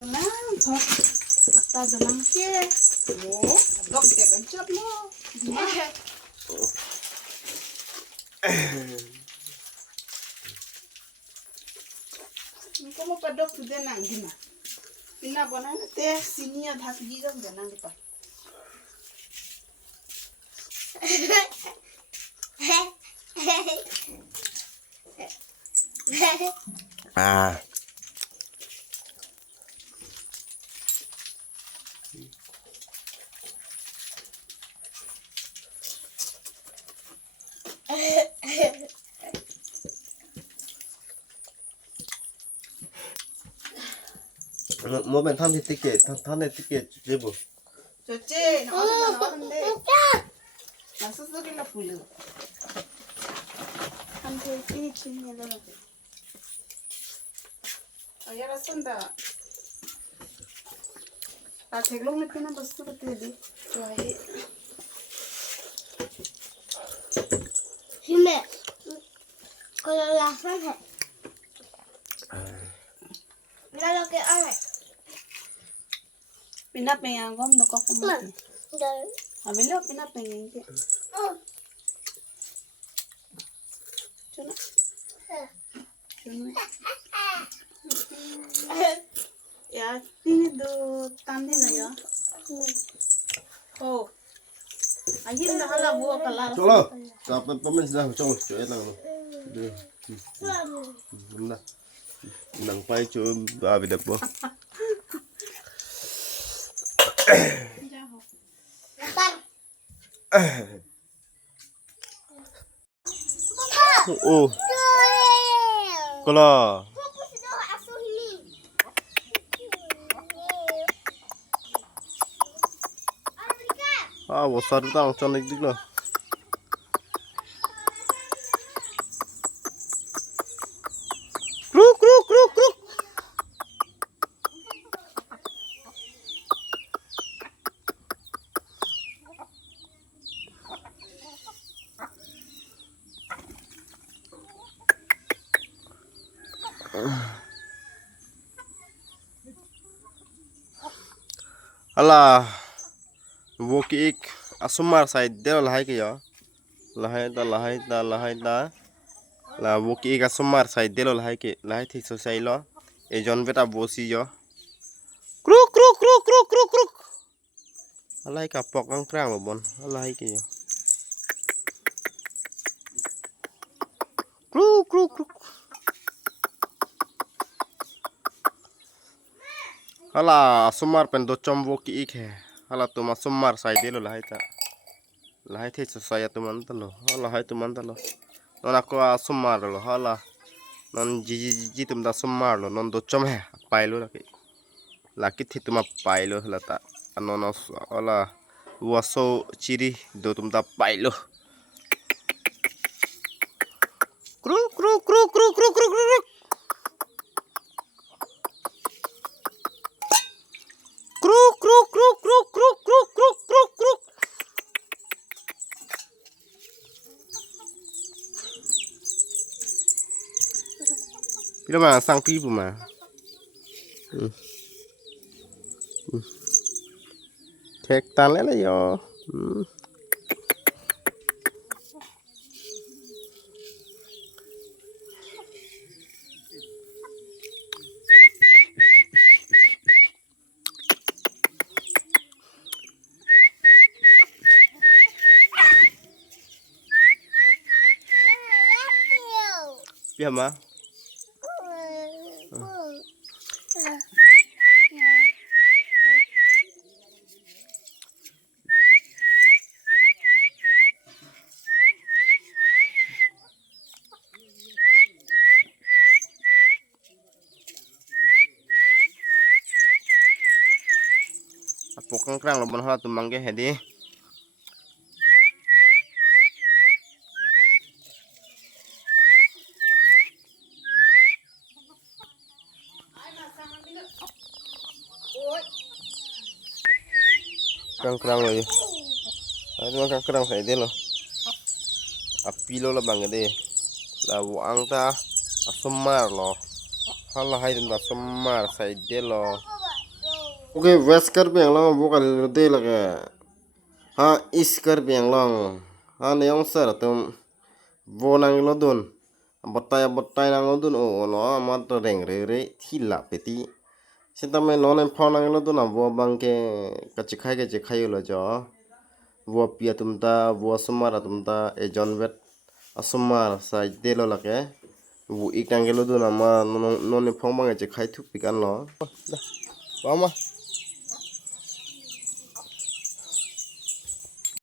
Nang thot ta nang che wo dok de ban chap mo ko mo pa dok de nang gina pina bonan te sinia dhak gi jam de nang pa À. Mỗi bạn thăm thì ticket thăm này ticket chứ bộ 저째 나왔는데 나 스스로라 불러 한테 끼니 치는 거 야라 쓴다 나 대글롱을 피는 거 쓰고 때리 좋아해 힘내. 골라서 해. 이렇게 안 해. pinapayang gom no ko kumati abelo pinapayang ke chuna chuna ya tini do tandi na ya ho ahin na hala buo kala Cholo, kapan pamen sudah cholo cuy nang lo. Nah, nang pai cuy abi dak bo. Oh, kalau besar tang cantik juga. Kruk kruk kruk kruk. Alah, wokik asumar side dia lahai ke ya, lahai ta, lah wokik asumar side dia lahai thik sosai lo, ejon beta bosi yo, kruk kruk kruk kruk kruk kruk, alai kapok ang krang lo bon, alai ke yo, kruk kruk kruk. Alah, asumar pen do chombo ki ik hai. Alah tuma asumar sai delo lahai ta. Lahai the sosaya tuman talo. Alah hai tuman talo. Non aku asumar lo. Alah. Non ji tum da asumar lo. Non do chom hai. Pailo laki. Laki thi tuma pailo lata. Non alah. Waso ciri do tum da pailo. Kruk kruk kruk kruk kruk kruk kruk. Kruk kruk kruk kruk kruk kruk kruk kruk kruk. Bila mana sang pipu mah. Thek tan lẽ là do. Biết mà. Apok krang lo bon hala tumang ke hedi. Krang lo. Aduh krang sai de lo. Apilo la bang de. La wang ta asumar lo. Hala hai dum da asumar sai de lo. Oke, west kar biang long bukan de lagi. Ha is kar biang long. Ha neong sar tum bonang lodun. Botai nang lodun o no amat reng re thila peti. Sinta me non em phau nang lodun abo bangke kacikai lo jo. Wo pia tumta wo sumara tumta e jon vet asumar sai de lo lake. Wo ikang lodun ama non em phau bangke khai thuk pikan lo. Mama.